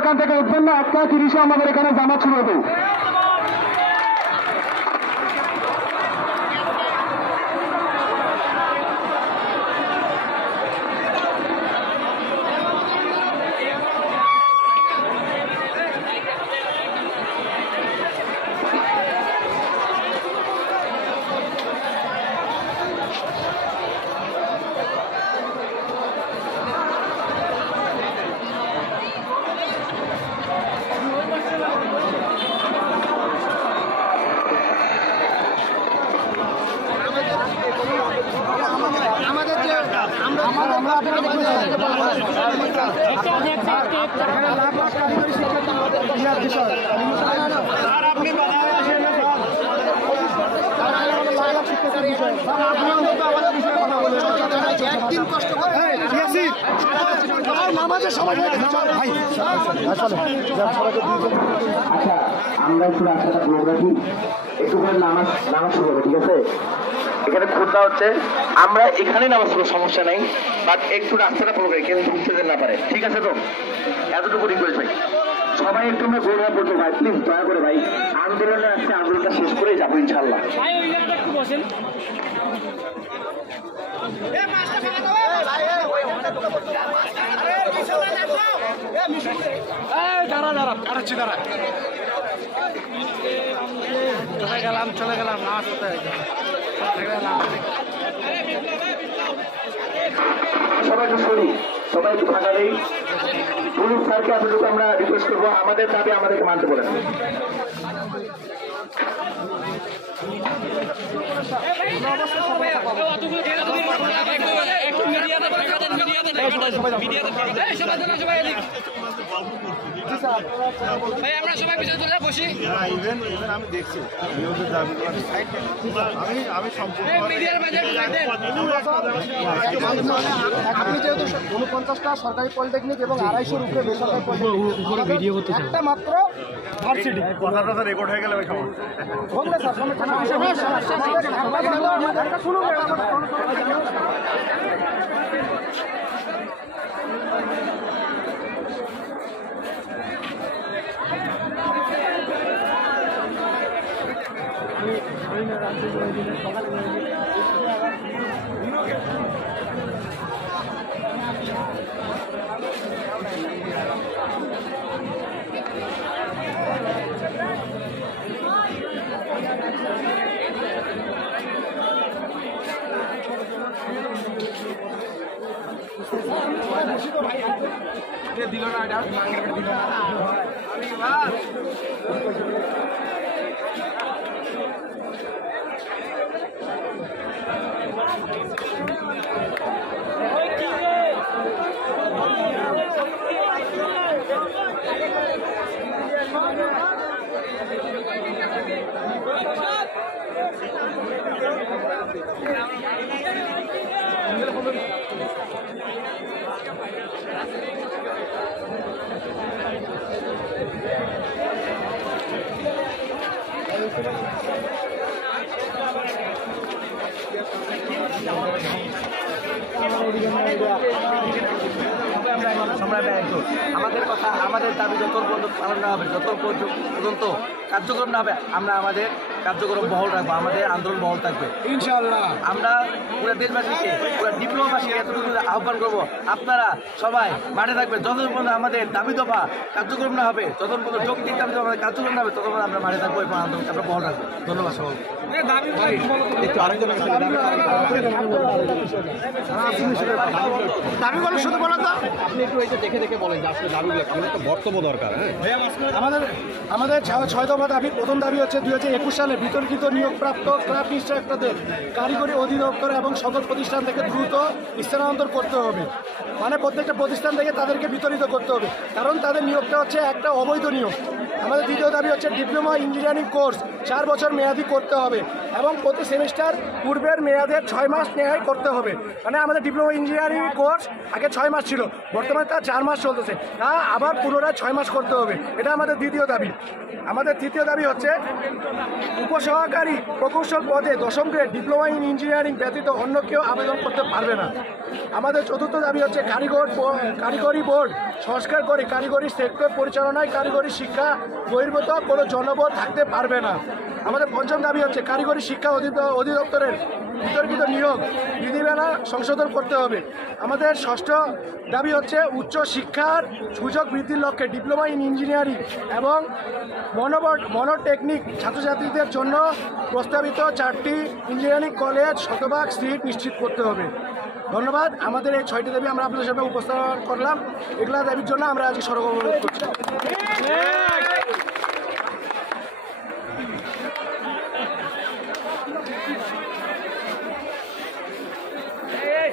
এখান থেকে উঠবেন না, 1:30 আমাদের এখানে জামাত শুরু হবে। আচ্ছা, আমরা একটু রাস্তাটা ব্লক রাখি, একটু করে নামাজ শুরু হবে, ঠিক আছে? এখানে খুঁজা হচ্ছে, আমরা এখানে নামাজ পড়ব, সমস্যা নাই, বাট একটু রাস্তাটা ব্লক রাখি, কেউ ঢুকতে যেতে না পারে, ঠিক আছে? তো এতটুকু রিকোয়েস্ট ভাই, সবাই একটু আমরা গোড়া পড়বো ভাই, প্লিজ দয়া করে ভাই। আন্দোলনে আসছে, আন্দোলনটা শেষ করেই যাবো ইনশাল্লাহ। চলে গেলাম নামাজ পড়তে। সবাই একটু শুনি, সবাই একটু ফাঁকা দেই। পুলিশ স্যারকে এতটুকু আমরা রিকোয়েস্ট করবো, আমাদের দাবি আমাদেরকে মানতে বলেন। আমরা সবাই পিছনে চলে বসি। আমি দেখছি আমি সম্পূর্ণ আপনি যেহেতু 49টা সরকারি পলিটেকনিক এবং 250-এর উপরে বেসরকারি পলিটেকনিক, একটা মাত্র ভার্সিটি কথা রেকর্ড হয়ে গেলে শুনুন। দিল না আমাদের কথা, আমাদের দাবি যত পর্যন্ত পালন না হবে, যত পর্যন্ত কার্যক্রম না হবে, আমরা আমাদের কার্যক্রম বহাল রাখবো, আমাদের আন্দোলন বহাল থাকবে ইনশাআল্লাহ। আমরা পুরো দেশবাসীকে, পুরো ডিপ্লোমাবাসীকে এতটুকু আহ্বান করবো, আপনারা সবাই মাঠে থাকবে। যতক্ষণ পর্যন্ত আমাদের দাবি দফা কার্যক্রম না হবে, যতক্ষণ পর্যন্ত যৌক্তিক দাবি দফা কার্যক্রম না হবে, ততক্ষণ আমরা মাঠে থাকবো এবং আন্দোলনকে আমরা বহাল রাখবো। ধন্যবাদ সবাই। দাবিগুলো শুধু বলেন তো, আপনি একটু দেখে দেখে বলেন যে আসলে দাবিগুলো আমাদের তো বক্তব্য দরকার। আমাদের 6 দফা দাবি। প্রথম দাবি হচ্ছে 2021 সালে বিতর্কিত নিয়োগপ্রাপ্ত ক্লাব ইন্সট্রাক্টরদের কারিগরি অধিদপ্তর এবং সকল প্রতিষ্ঠান থেকে দ্রুত স্থানান্তর করতে হবে। মানে প্রত্যেকটা প্রতিষ্ঠান থেকে তাদেরকে বিতরিত করতে হবে, কারণ তাদের নিয়োগটা হচ্ছে একটা অবৈধ নিয়োগ। আমাদের দ্বিতীয় দাবি হচ্ছে ডিপ্লোমা ইঞ্জিনিয়ারিং কোর্স 4 বছর মেয়াদি করতে হবে এবং প্রতি সেমিস্টার পূর্বের মেয়াদের 6 মাস নেয় করতে হবে। মানে আমাদের ডিপ্লোমা ইঞ্জিনিয়ারিং কোর্স আগে 6 মাস ছিল, বর্তমানে তা 4 মাস চলতেছে, তা আবার পুনরায় 6 মাস করতে হবে। এটা আমাদের দ্বিতীয় দাবি। আমাদের তৃতীয় দাবি হচ্ছে উপসহকারী প্রকৌশল পদে 10ম গ্রেড ডিপ্লোমা ইন ইঞ্জিনিয়ারিং ব্যতীত অন্য কেউ আবেদন করতে পারবে না। আমাদের চতুর্থ দাবি হচ্ছে কারিগরি বোর্ড সংস্কার করে কারিগরি সেক্টর পরিচালনায় কারিগরি শিক্ষা বহির্ভূত কোনো জনবল থাকতে পারবে না। আমাদের পঞ্চম দাবি হচ্ছে কারিগরি শিক্ষা অধিদপ্তরের বিতর্কিত নিয়োগ বিধিমালা সংশোধন করতে হবে। আমাদের ষষ্ঠ দাবি হচ্ছে উচ্চ শিক্ষার সুযোগ বৃদ্ধির লক্ষ্যে ডিপ্লোমা ইন ইঞ্জিনিয়ারিং এবং মনোটেকনিক ছাত্রছাত্রীদের জন্য প্রস্তাবিত 4টি ইঞ্জিনিয়ারিং কলেজ শতভাগ সিট নিশ্চিত করতে হবে। ধন্যবাদ। আমাদের এই 6টি দাবি আমরা আপনাদের সামনে উপস্থাপন করলাম। এগুলা দাবির জন্য আমরা আজকে সড়ক অবরোধ করছি। এই